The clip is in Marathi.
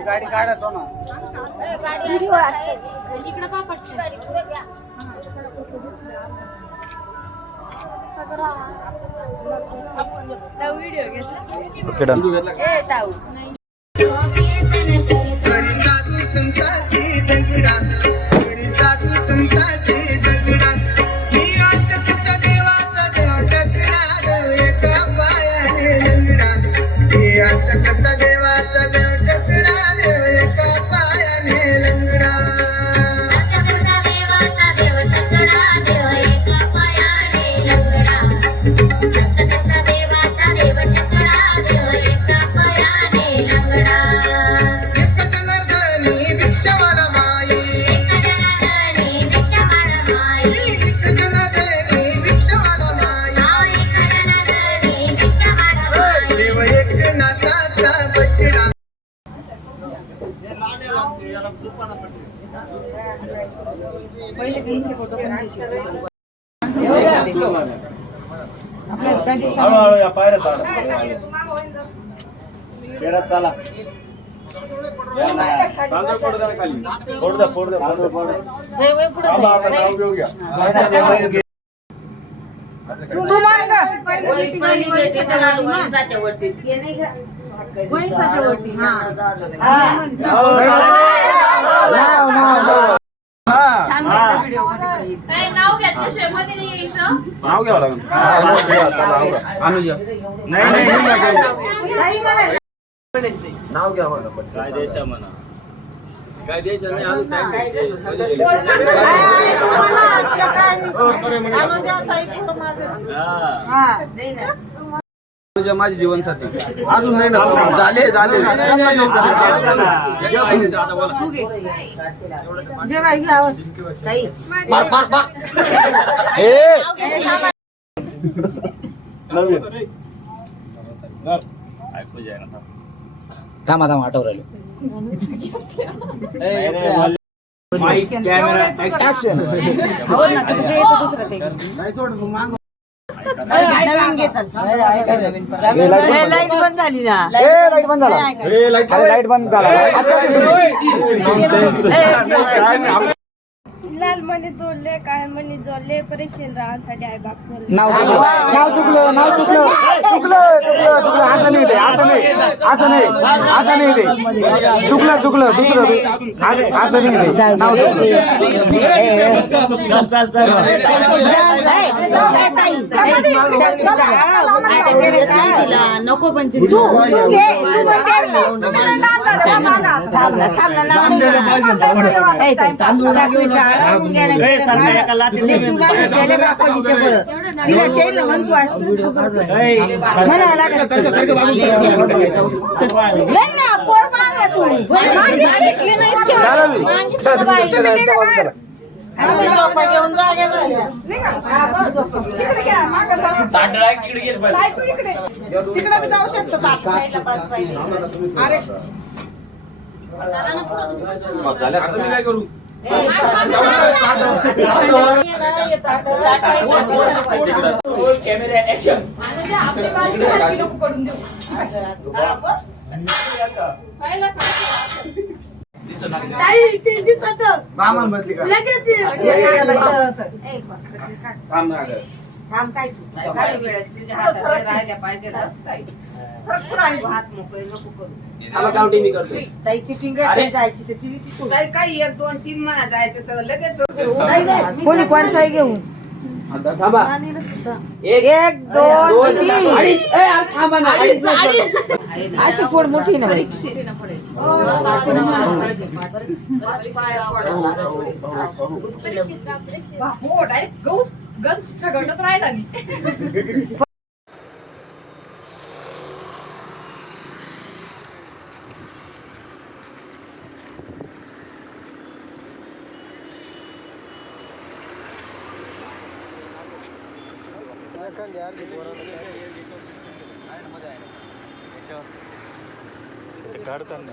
गाडी काढा सोना इकडे का पडते व्हिडिओ चला नाव घेतल्याशिवाय मध्ये नाही यायचं. नाव घ्यावं लागेल अनुजा नाव घ्या म्हणा काय द्यायचं म्हणा काय द्यायचं नाही अजून अनुजा माझी जीवनसाथी अजून नाही ना झाले थांबा आठव राहिले लाईट बंद झाली ना लाईट बंद झाला लाईट बंद झाला लाल मणी जोडले काळे मणी जोडले परीक्षेत राहण्यासाठी आहे बाग नाव चुकलं असं नाही ते चुकलं दुसरं असं नाही ते नाव नको पण तांदूळ म्हणतो नाही ना पोर मागला तू मागितली नाही घेऊन जा तिकडे जाऊ शकतो झाल्या काय करू कॅमेरा ऍक्शन आपली बाजू पडून देऊ काम काय ताईची फिंगर जायची तर ती काही 1 2 3 म्हणा जायचं तर लगेच कोणी कोणताही घेऊन आता थांबा. मानेला सुद्धा. एक, 1 2 दोन, 3 अडीच. यार थांबा ना. अडीच. अशी फोड मोठी ना बाई. हो डायरेक्ट गन्स सगळंच राहिला मी. काढताना